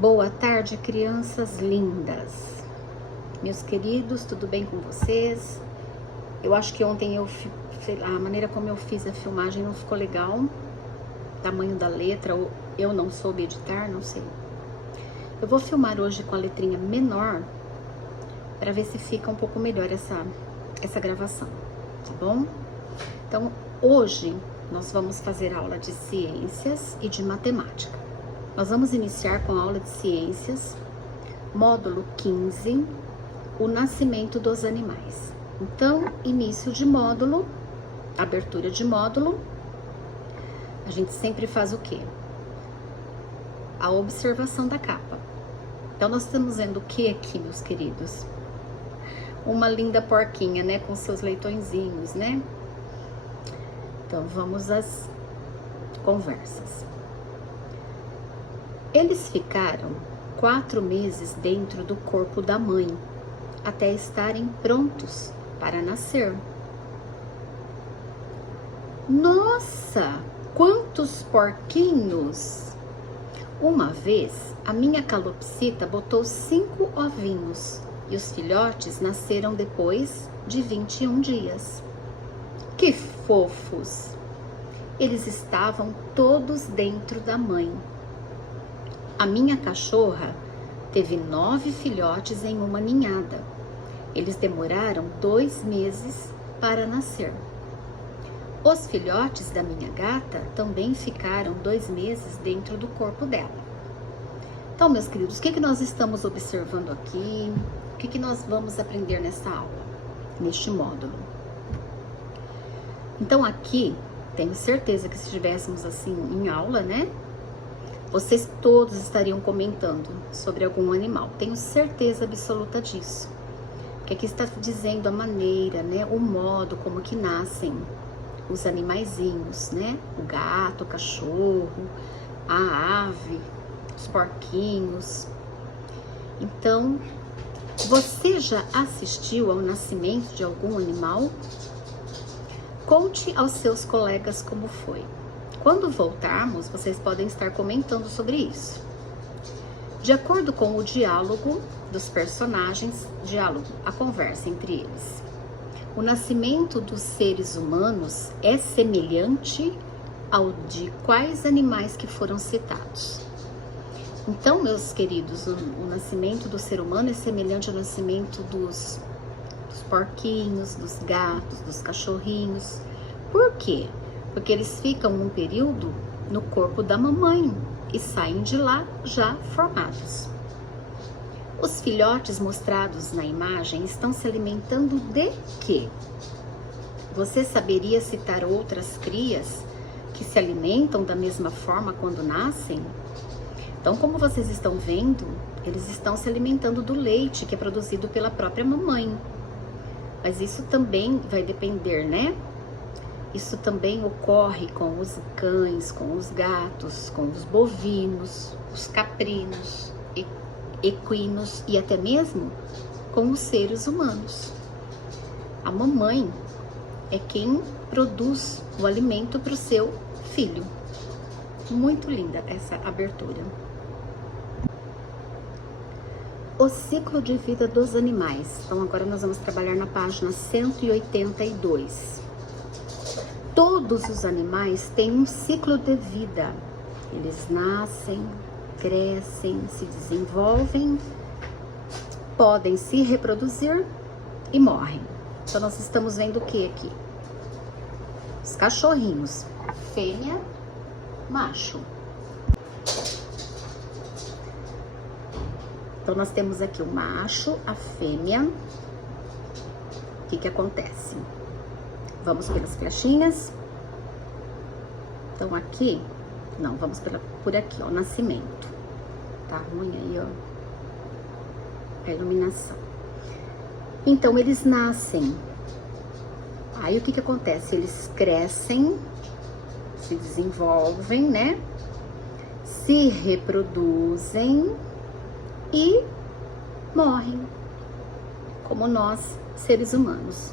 Boa tarde, crianças lindas. Meus queridos, tudo bem com vocês? Eu acho que ontem a maneira como eu fiz a filmagem não ficou legal. Tamanho da letra, ou eu não soube editar, não sei. Eu vou filmar hoje com a letrinha menor para ver se fica um pouco melhor essa gravação, tá bom? Então, hoje nós vamos fazer aula de ciências e de matemática. Nós vamos iniciar com a aula de ciências, módulo 15, o nascimento dos animais. Então, início de módulo, abertura de módulo, a gente sempre faz o quê? A observação da capa. Então, nós estamos vendo o que aqui, meus queridos? Uma linda porquinha, né? Com seus leitõezinhos, né? Então, vamos às conversas. Eles ficaram 4 meses dentro do corpo da mãe, até estarem prontos para nascer. Nossa, quantos porquinhos! Uma vez, a minha calopsita botou 5 ovinhos e os filhotes nasceram depois de 21 dias. Que fofos! Eles estavam todos dentro da mãe. A minha cachorra teve 9 filhotes em uma ninhada. Eles demoraram 2 meses para nascer. Os filhotes da minha gata também ficaram 2 meses dentro do corpo dela. Então, meus queridos, o que nós estamos observando aqui? O que nós vamos aprender nessa aula, neste módulo? Então, aqui, tenho certeza que se estivéssemos assim em aula, né? Vocês todos estariam comentando sobre algum animal. Tenho certeza absoluta disso. Porque aqui está dizendo a maneira, né? O modo como que nascem os animaizinhos, né? O gato, o cachorro, a ave, os porquinhos. Então, você já assistiu ao nascimento de algum animal? Conte aos seus colegas como foi. Quando voltarmos, vocês podem estar comentando sobre isso. De acordo com o diálogo dos personagens, a conversa entre eles. O nascimento dos seres humanos é semelhante ao de quais animais que foram citados? Então, meus queridos, o nascimento do ser humano é semelhante ao nascimento dos porquinhos, dos gatos, dos cachorrinhos. Por quê? Porque eles ficam um período no corpo da mamãe e saem de lá já formados. Os filhotes mostrados na imagem estão se alimentando de quê? Você saberia citar outras crias que se alimentam da mesma forma quando nascem? Então, como vocês estão vendo, eles estão se alimentando do leite que é produzido pela própria mamãe. Mas isso também vai depender, né? Isso também ocorre com os cães, com os gatos, com os bovinos, os caprinos, equinos e até mesmo com os seres humanos. A mamãe é quem produz o alimento para o seu filho. Muito linda essa abertura. O ciclo de vida dos animais. Então agora nós vamos trabalhar na página 182. Todos os animais têm um ciclo de vida. Eles nascem, crescem, se desenvolvem, podem se reproduzir e morrem. Então, nós estamos vendo o que aqui? Os cachorrinhos, fêmea, macho. Então, nós temos aqui o macho, a fêmea. O que acontece? Vamos pelas flechinhas. Então, aqui, não, vamos por aqui, ó, o nascimento. Tá ruim aí, ó, a iluminação. Então, eles nascem. Aí, o que acontece? Eles crescem, se desenvolvem, né? Se reproduzem e morrem, como nós, seres humanos.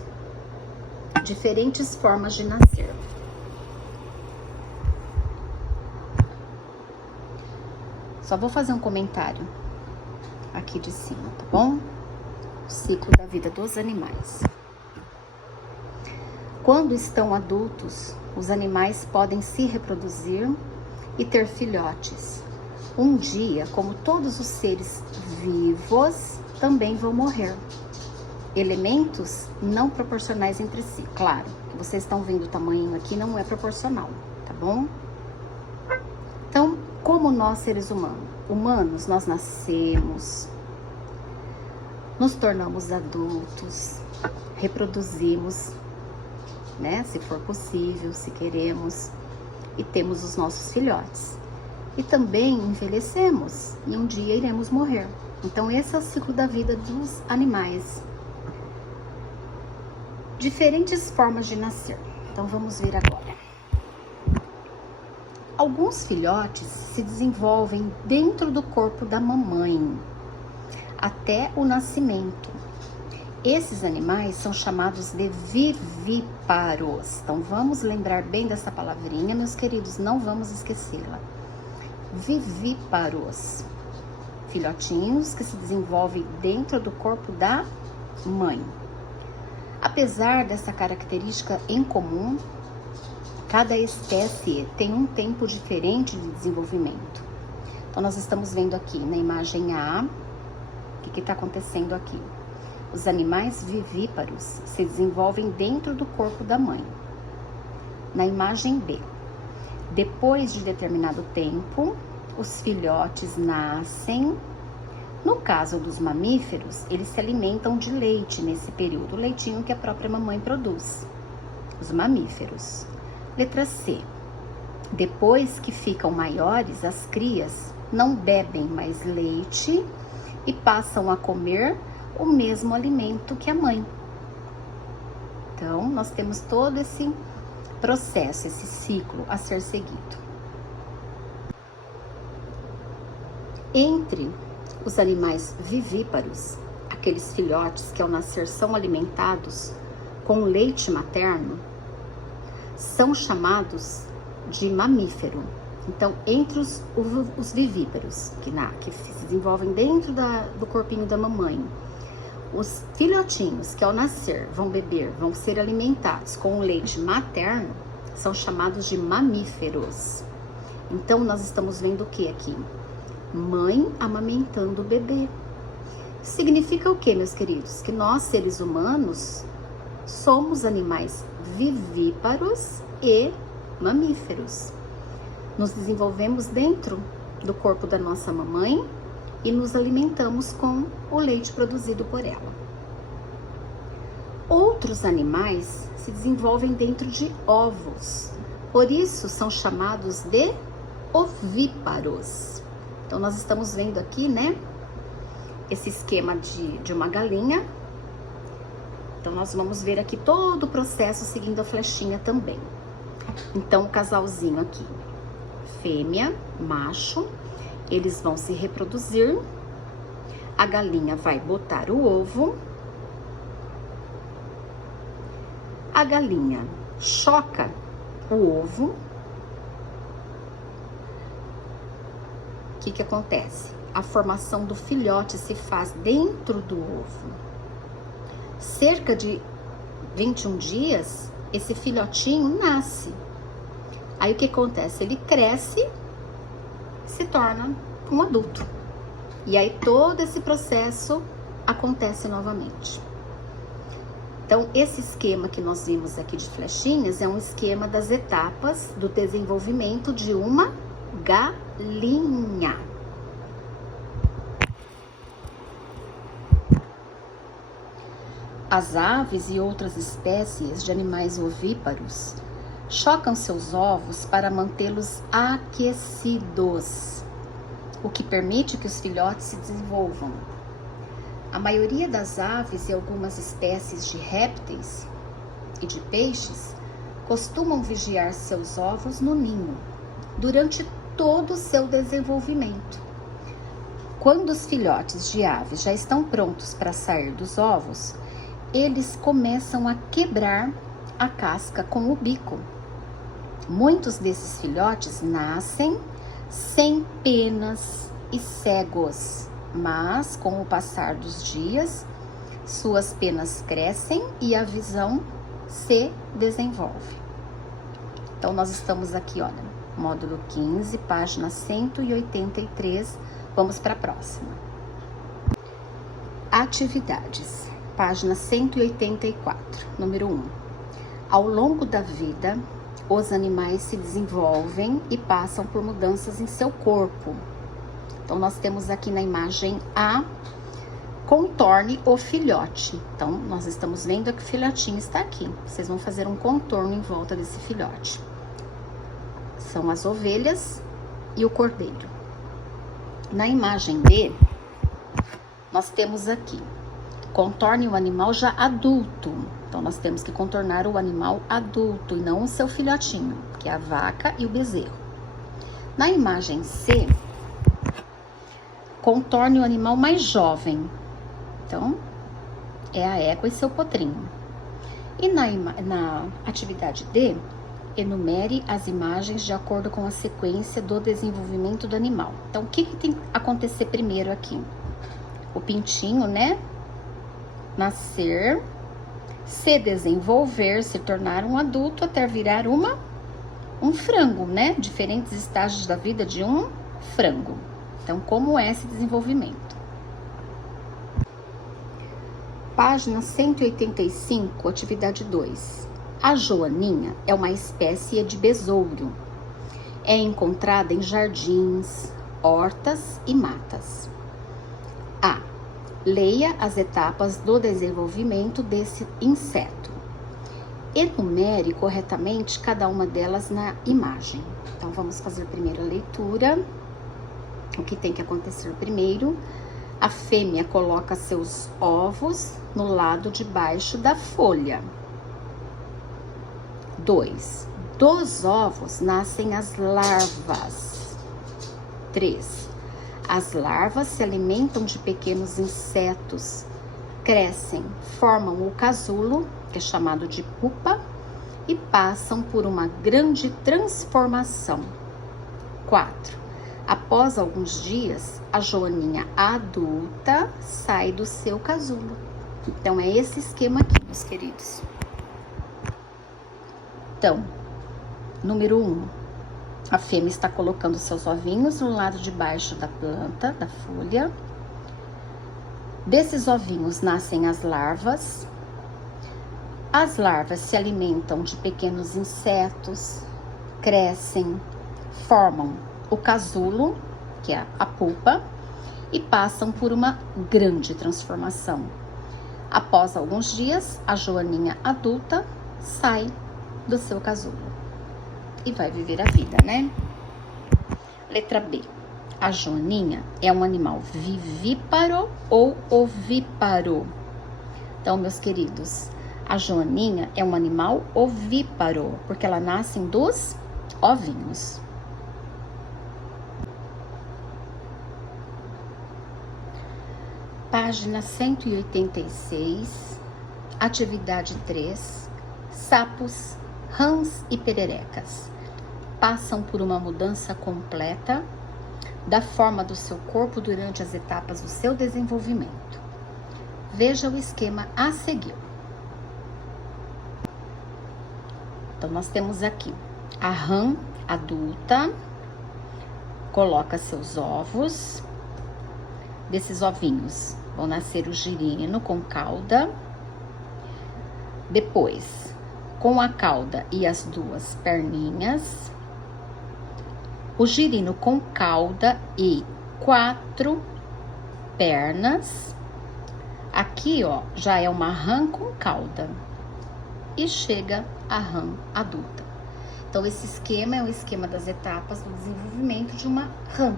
Diferentes formas de nascer. Só vou fazer um comentário aqui de cima, tá bom? O ciclo da vida dos animais. Quando estão adultos, os animais podem se reproduzir e ter filhotes. Um dia, como todos os seres vivos, também vão morrer. Elementos não proporcionais entre si. Claro, que vocês estão vendo o tamanho aqui não é proporcional, tá bom? Então, como nós seres humanos, nós nascemos, nos tornamos adultos, reproduzimos, né? Se for possível, se queremos, e temos os nossos filhotes. E também envelhecemos e um dia iremos morrer. Então, esse é o ciclo da vida dos animais. Diferentes formas de nascer. Então, vamos ver agora. Alguns filhotes se desenvolvem dentro do corpo da mamãe até o nascimento. Esses animais são chamados de vivíparos. Então, vamos lembrar bem dessa palavrinha, meus queridos, não vamos esquecê-la. Vivíparos. Filhotinhos que se desenvolvem dentro do corpo da mãe. Apesar dessa característica em comum, cada espécie tem um tempo diferente de desenvolvimento. Então, nós estamos vendo aqui na imagem A, o que está acontecendo aqui? Os animais vivíparos se desenvolvem dentro do corpo da mãe. Na imagem B, depois de determinado tempo, os filhotes nascem. No caso dos mamíferos, eles se alimentam de leite nesse período, o leitinho que a própria mamãe produz. Os mamíferos. Letra C. Depois que ficam maiores, as crias não bebem mais leite e passam a comer o mesmo alimento que a mãe. Então, nós temos todo esse processo, esse ciclo a ser seguido. Entre os animais vivíparos, aqueles filhotes que ao nascer são alimentados com leite materno, são chamados de mamífero. Então, entre os vivíparos, que se desenvolvem dentro do corpinho da mamãe, os filhotinhos que ao nascer vão ser alimentados com o leite materno, são chamados de mamíferos. Então, nós estamos vendo o que aqui? Mãe amamentando o bebê. Significa o que, meus queridos? Que nós, seres humanos, somos animais vivíparos e mamíferos. Nos desenvolvemos dentro do corpo da nossa mamãe e nos alimentamos com o leite produzido por ela. Outros animais se desenvolvem dentro de ovos, por isso são chamados de ovíparos. Então, nós estamos vendo aqui, né, esse esquema de uma galinha. Então, nós vamos ver aqui todo o processo seguindo a flechinha também. Então, o casalzinho aqui, fêmea, macho, eles vão se reproduzir, a galinha vai botar o ovo, a galinha choca o ovo. O que acontece? A formação do filhote se faz dentro do ovo. Cerca de 21 dias, esse filhotinho nasce. Aí o que acontece? Ele cresce, se torna um adulto. E aí todo esse processo acontece novamente. Então, esse esquema que nós vimos aqui de flechinhas é um esquema das etapas do desenvolvimento de uma galinha. As aves e outras espécies de animais ovíparos chocam seus ovos para mantê-los aquecidos, o que permite que os filhotes se desenvolvam. A maioria das aves e algumas espécies de répteis e de peixes costumam vigiar seus ovos no ninho durante todo o seu desenvolvimento. Quando os filhotes de aves já estão prontos para sair dos ovos, eles começam a quebrar a casca com o bico. Muitos desses filhotes nascem sem penas e cegos, mas com o passar dos dias, suas penas crescem e a visão se desenvolve. Então, nós estamos aqui, olha, módulo 15, página 183. Vamos para a próxima. Atividades, página 184, número 1. Ao longo da vida, os animais se desenvolvem e passam por mudanças em seu corpo. Então, nós temos aqui na imagem A, contorne o filhote. Então, nós estamos vendo que o filhotinho está aqui. Vocês vão fazer um contorno em volta desse filhote. São as ovelhas e o cordeiro. Na imagem B, nós temos aqui, contorne o animal já adulto. Então, nós temos que contornar o animal adulto e não o seu filhotinho, que é a vaca e o bezerro. Na imagem C, contorne o animal mais jovem. Então, é a égua e seu potrinho. E na atividade D, enumere as imagens de acordo com a sequência do desenvolvimento do animal. Então, o que tem que acontecer primeiro aqui? O pintinho, né? Nascer, se desenvolver, se tornar um adulto até virar um frango, né? Diferentes estágios da vida de um frango. Então, como é esse desenvolvimento? Página 185, atividade 2. A joaninha é uma espécie de besouro. É encontrada em jardins, hortas e matas. A. Leia as etapas do desenvolvimento desse inseto. Enumere corretamente cada uma delas na imagem. Então, vamos fazer primeiro a leitura. O que tem que acontecer primeiro? A fêmea coloca seus ovos no lado de baixo da folha. 2. Dos ovos nascem as larvas. 3. As larvas se alimentam de pequenos insetos, crescem, formam o casulo, que é chamado de pupa, e passam por uma grande transformação. 4. Após alguns dias, a joaninha adulta sai do seu casulo. Então, é esse esquema aqui, meus queridos. Então, número 1. A fêmea está colocando seus ovinhos no lado de baixo da planta, da folha. Desses ovinhos nascem as larvas. As larvas se alimentam de pequenos insetos, crescem, formam o casulo, que é a pupa, e passam por uma grande transformação. Após alguns dias, a joaninha adulta sai do seu casulo e vai viver a vida, né? Letra B. A joaninha é um animal vivíparo ou ovíparo? Então, meus queridos, a joaninha é um animal ovíparo, porque ela nasce dos ovinhos. Página 186, atividade 3, sapos, rãs e pererecas passam por uma mudança completa da forma do seu corpo durante as etapas do seu desenvolvimento. Veja o esquema a seguir. Então, nós temos aqui a rã adulta, coloca seus ovos. Desses ovinhos vão nascer o girino com cauda. Depois, com a cauda e as duas perninhas, o girino com cauda e 4 pernas. Aqui, ó, já é uma rã com cauda e chega a rã adulta. Então, esse esquema é o esquema das etapas do desenvolvimento de uma rã.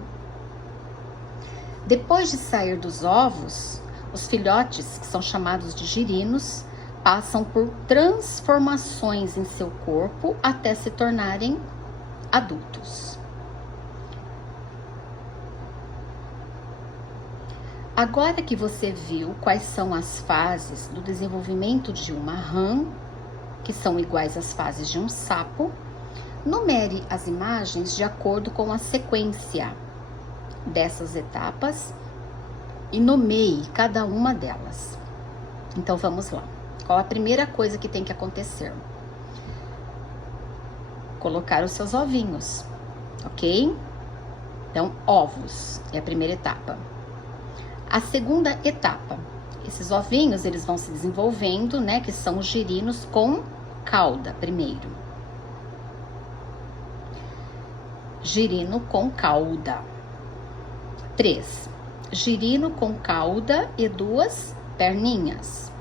Depois de sair dos ovos, os filhotes, que são chamados de girinos, passam por transformações em seu corpo até se tornarem adultos. Agora que você viu quais são as fases do desenvolvimento de uma rã, que são iguais às fases de um sapo, numere as imagens de acordo com a sequência. dessas etapas e nomeie cada uma delas. Então vamos lá. Qual a primeira coisa que tem que acontecer? Colocar os seus ovinhos, ok? Então, ovos é a primeira etapa. A segunda etapa, esses ovinhos, eles vão se desenvolvendo, né? Que são os girinos com cauda, primeiro. Girino com cauda. 3. Girino com cauda e 2 perninhas.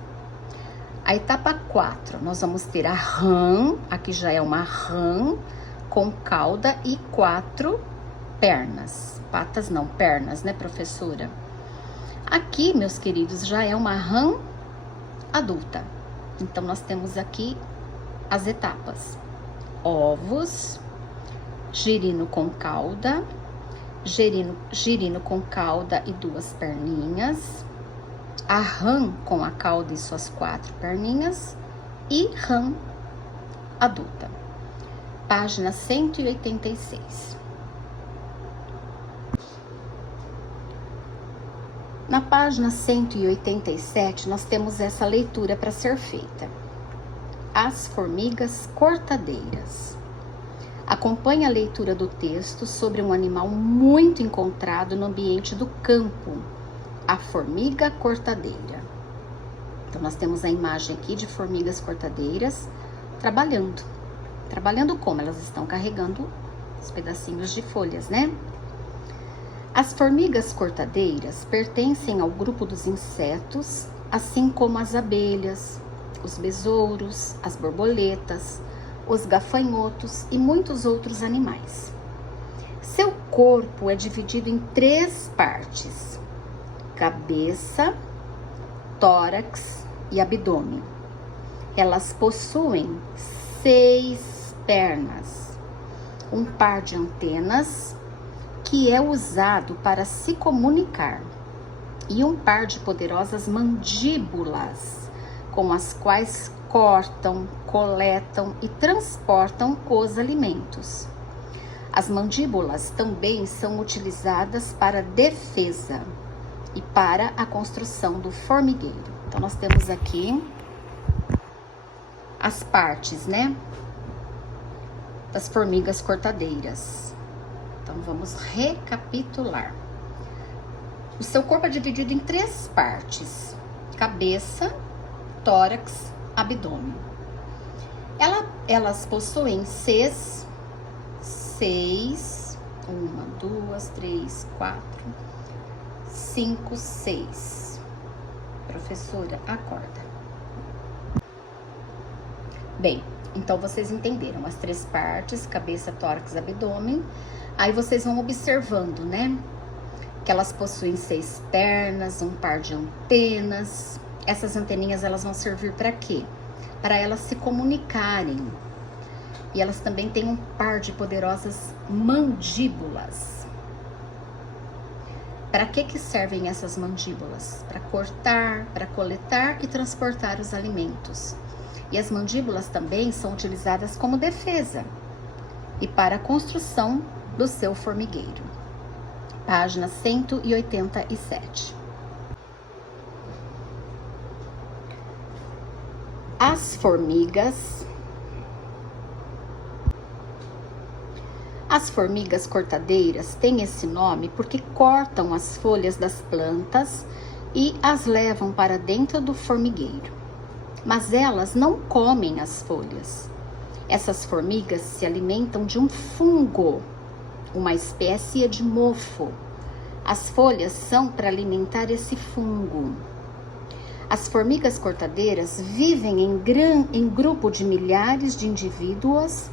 A etapa 4, nós vamos ter a rã, aqui já é uma rã com cauda e 4 pernas. Patas não, pernas, né, professora? Aqui, meus queridos, já é uma rã adulta. Então, nós temos aqui as etapas. Ovos, girino com cauda, girino com cauda e 2 perninhas, a rã com a cauda e suas 4 perninhas e rã adulta. Página 186. Na página 187, nós temos essa leitura para ser feita. As formigas cortadeiras. Acompanhe a leitura do texto sobre um animal muito encontrado no ambiente do campo, a formiga cortadeira. Então, nós temos a imagem aqui de formigas cortadeiras trabalhando. Trabalhando como? Elas estão carregando os pedacinhos de folhas, né? As formigas cortadeiras pertencem ao grupo dos insetos, assim como as abelhas, os besouros, as borboletas, os gafanhotos e muitos outros animais. Seu corpo é dividido em 3 partes: cabeça, tórax e abdômen. Elas possuem 6 pernas, um par de antenas, que é usado para se comunicar, e um par de poderosas mandíbulas, com as quais cortam, coletam e transportam os alimentos. As mandíbulas também são utilizadas para defesa e para a construção do formigueiro. Então, nós temos aqui as partes, né, das formigas cortadeiras. Então, vamos recapitular. O seu corpo é dividido em 3 partes: cabeça, tórax, abdômen. Elas possuem 6, 1, 2, 3, 4, 5, 6. Professora, acorda. Bem, então vocês entenderam as 3 partes: cabeça, tórax, abdômen. Aí vocês vão observando, né, que elas possuem 6 pernas, um par de antenas. Essas anteninhas, elas vão servir para quê? Para elas se comunicarem. E elas também têm um par de poderosas mandíbulas. Para que servem essas mandíbulas? Para cortar, para coletar e transportar os alimentos. E as mandíbulas também são utilizadas como defesa e para a construção do seu formigueiro. Página 187. As formigas cortadeiras têm esse nome porque cortam as folhas das plantas e as levam para dentro do formigueiro. Mas elas não comem as folhas. Essas formigas se alimentam de um fungo, uma espécie de mofo. As folhas são para alimentar esse fungo. As formigas cortadeiras vivem em grupo de milhares de indivíduos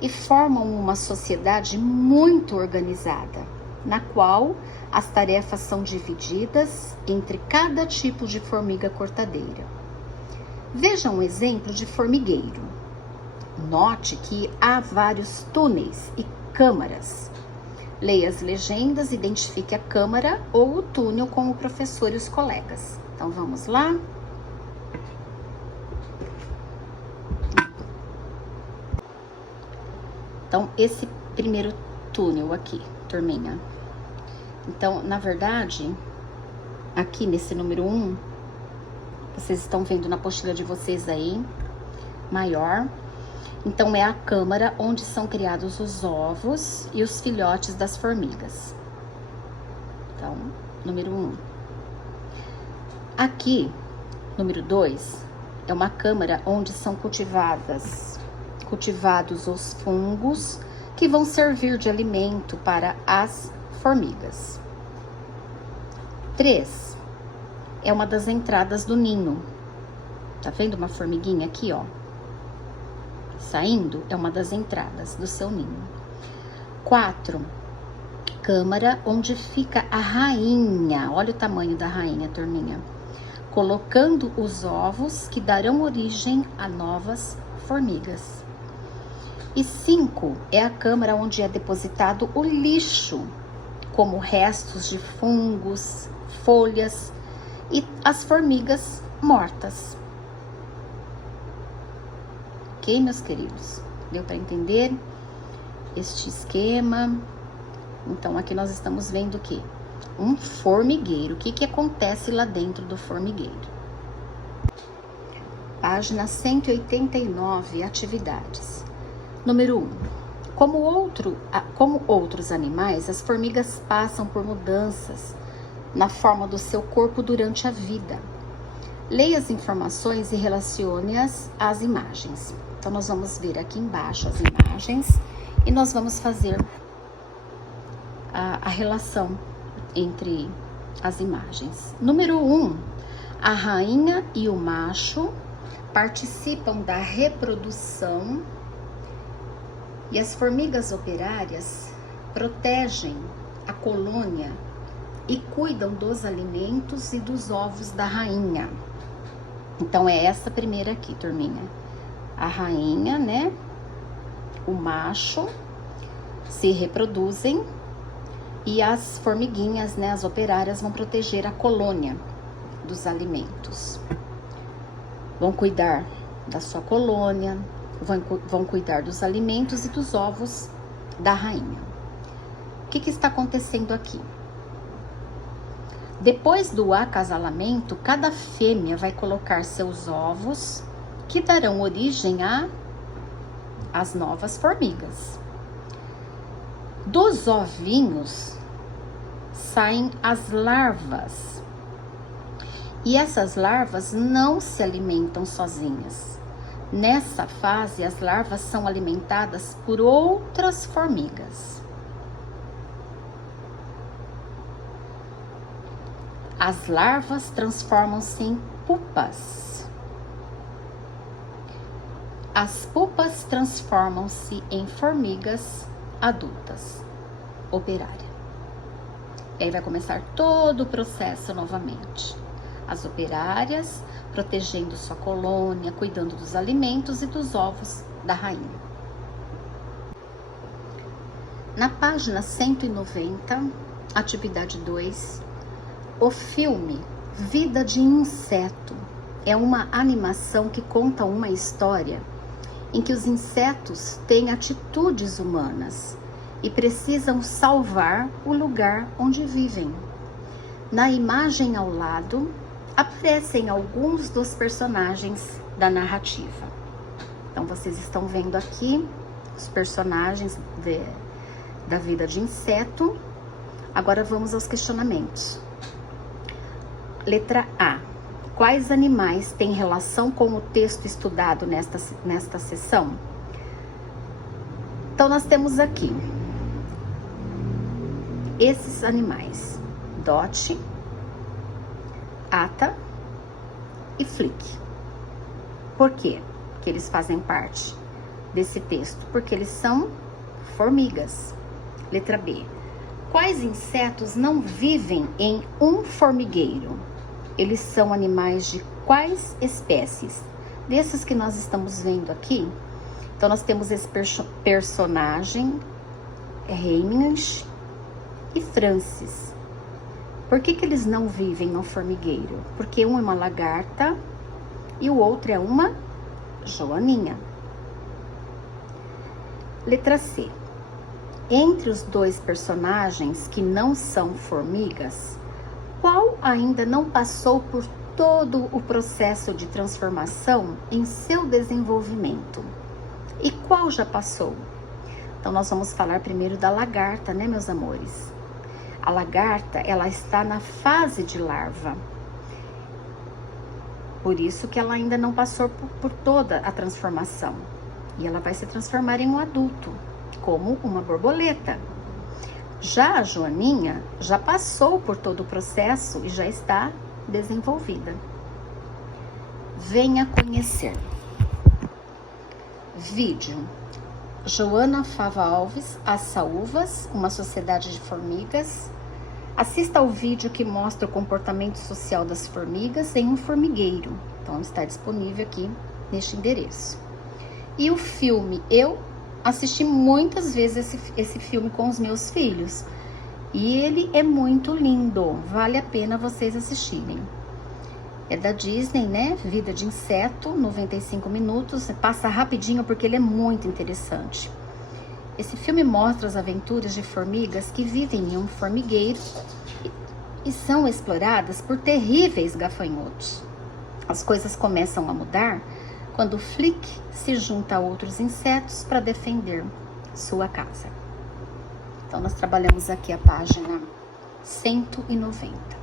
e formam uma sociedade muito organizada, na qual as tarefas são divididas entre cada tipo de formiga cortadeira. Veja um exemplo de formigueiro. Note que há vários túneis e câmaras. Leia as legendas, identifique a câmara ou o túnel com o professor e os colegas. Então, vamos lá? Então, esse primeiro túnel aqui, turminha. Então, na verdade, aqui nesse número 1, vocês estão vendo na apostila de vocês aí, maior. Então, é a câmara onde são criados os ovos e os filhotes das formigas. Então, número 1. Aqui, número 2, é uma câmara onde são cultivados os fungos que vão servir de alimento para as formigas. 3, é uma das entradas do ninho. Tá vendo uma formiguinha aqui, ó? Saindo, é uma das entradas do seu ninho. 4, câmara onde fica a rainha. Olha o tamanho da rainha, turminha. Colocando os ovos que darão origem a novas formigas. E 5, é a câmara onde é depositado o lixo, como restos de fungos, folhas e as formigas mortas. Ok, meus queridos? Deu para entender este esquema? Então, aqui nós estamos vendo o quê? Um formigueiro. O que acontece lá dentro do formigueiro? Página 189, atividades. Número 1. Como outros animais, as formigas passam por mudanças na forma do seu corpo durante a vida. Leia as informações e relacione-as às imagens. Então, nós vamos ver aqui embaixo as imagens e nós vamos fazer a relação entre as imagens. Número 1, a rainha e o macho participam da reprodução e as formigas operárias protegem a colônia e cuidam dos alimentos e dos ovos da rainha. Então, é essa primeira aqui, turminha. A rainha, né? O macho se reproduzem e as formiguinhas, né? As operárias vão proteger a colônia dos alimentos. Vão cuidar da sua colônia, vão cuidar dos alimentos e dos ovos da rainha. O que está acontecendo aqui? Depois do acasalamento, cada fêmea vai colocar seus ovos, que darão origem às novas formigas. Dos ovinhos saem as larvas. E essas larvas não se alimentam sozinhas. Nessa fase, as larvas são alimentadas por outras formigas. As larvas transformam-se em pupas. As pupas transformam-se em formigas adultas, operária. E aí vai começar todo o processo novamente. As operárias protegendo sua colônia, cuidando dos alimentos e dos ovos da rainha. Na página 190, atividade 2, o filme Vida de Inseto é uma animação que conta uma história em que os insetos têm atitudes humanas e precisam salvar o lugar onde vivem. Na imagem ao lado, aparecem alguns dos personagens da narrativa. Então, vocês estão vendo aqui os personagens da vida de inseto. Agora, vamos aos questionamentos. Letra A. Quais animais têm relação com o texto estudado nesta sessão? Então, nós temos aqui esses animais: Dot, Ata e Flick. Por quê que eles fazem parte desse texto? Porque eles são formigas. Letra B. Quais insetos não vivem em um formigueiro? Eles são animais de quais espécies? Desses que nós estamos vendo aqui. Então, nós temos esse personagem, Heinrich e Francis. Por que eles não vivem no formigueiro? Porque um é uma lagarta e o outro é uma joaninha. Letra C. Entre os dois personagens que não são formigas, qual ainda não passou por todo o processo de transformação em seu desenvolvimento? E qual já passou? Então, nós vamos falar primeiro da lagarta, né, meus amores? A lagarta, ela está na fase de larva. Por isso que ela ainda não passou por toda a transformação. E ela vai se transformar em um adulto, como uma borboleta. Já a joaninha já passou por todo o processo e já está desenvolvida. Venha conhecer. Vídeo. Joana Fava Alves, As Saúvas, uma sociedade de formigas. Assista ao vídeo que mostra o comportamento social das formigas em um formigueiro. Então, está disponível aqui neste endereço. E o filme, eu assisti muitas vezes esse filme com os meus filhos. E ele é muito lindo, vale a pena vocês assistirem. É da Disney, né? Vida de Inseto, 95 minutos. Passa rapidinho porque ele é muito interessante. Esse filme mostra as aventuras de formigas que vivem em um formigueiro e são exploradas por terríveis gafanhotos. As coisas começam a mudar quando Flick se junta a outros insetos para defender sua casa. Então, nós trabalhamos aqui a página 190.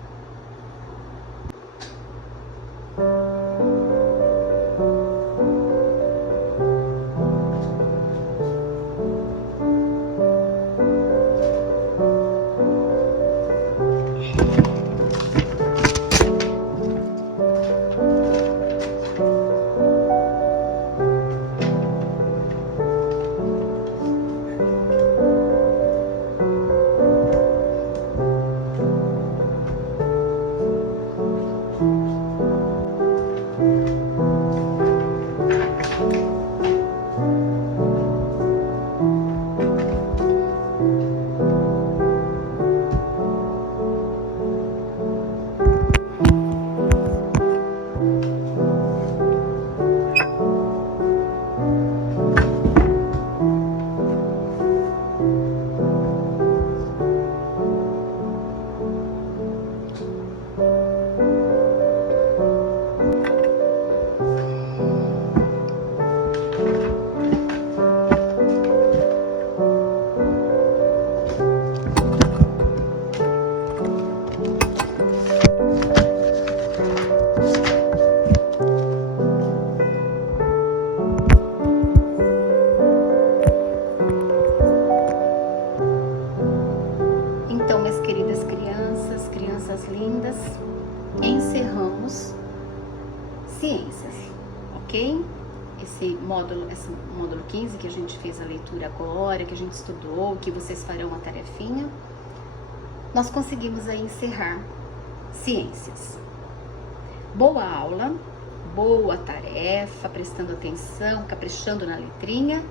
Lindas, encerramos ciências, ok? Esse módulo 15 que a gente fez a leitura agora, que a gente estudou, que vocês farão uma tarefinha, nós conseguimos aí encerrar ciências. Boa aula, boa tarefa, prestando atenção, caprichando na letrinha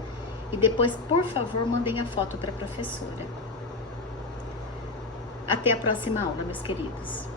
e depois, por favor, mandem a foto para a professora. Até a próxima aula, meus queridos.